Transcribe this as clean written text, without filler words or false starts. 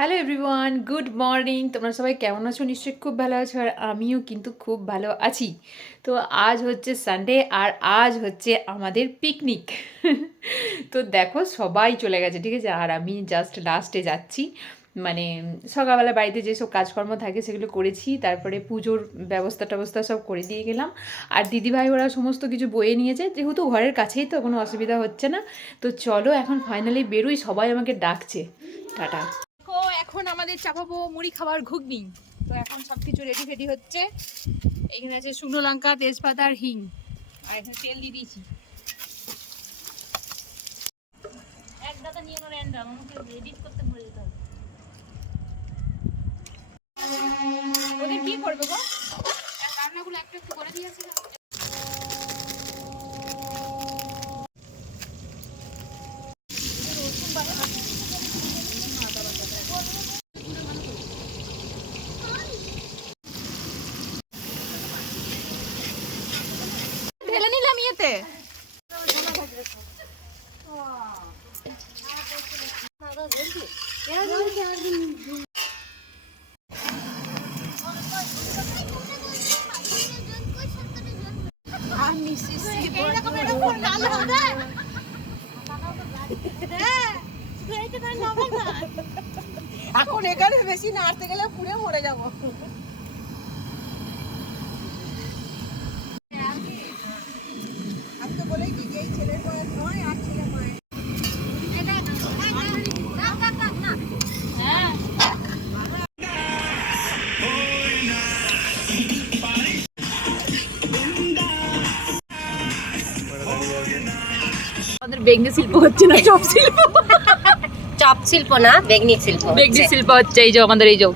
Hello everyone, good morning. তোমরা সবাই কেমন আছো? নিশ্চয়ই খুব ভালো আছো, আর আমিও কিন্তু খুব ভালো আছি। তো আজ হচ্ছে সানডে, আর আজ হচ্ছে আমাদের পিকনিক। তো দেখো সবাই চলে গেছে, ঠিক আছে, আর আমি জাস্ট লাস্টে যাচ্ছি। মানে সকালবেলা বাড়িতে যেসব কাজকর্ম থাকে সেগুলো করেছি, তারপরে পুজোর ব্যবস্থা টবস্থা সব করে দিয়ে গেলাম। আর দিদিভাই ওরা সমস্ত কিছু বয়ে নিয়েছে, যেহেতু ঘরের কাছেই তো কোনো অসুবিধা হচ্ছে না। তো চলো এখন ফাইনালি বেরোই, সবাই আমাকে ডাকছে। টাটা। এখন আমাদের চাপাবো মুড়ি খাবার ঘুগনি। তো এখন সব কিছু রেডি ফেডি হচ্ছে। এখানে আছে শুকনো লঙ্কা, তেজপাতা আর হিং, আর এখানে তেল দিয়ে দিয়েছি। এক দাদা নিয়ে আমার এন্ডা আমাকে এডিট করতে ভুলে যেতে হবে। ওদের কি করবে গো? রান্নাগুলো একটু একটু করে দিয়েছি। ঢেলে নিলাম ইয়েতে। এখন এখানে বেশি নাড়তে গেলে পুড়ে মরে যাবো। আমি তো বলেই কি যেই ছেলের বয়স নয় আর ছেলে নয়। আমাদের বেগনি শিল্প হচ্ছে না, চপ শিল্প। চপ শিল্প না, বেগনি শিল্প বেগনি শিল্প হচ্ছে, এই যে আমাদের এই যে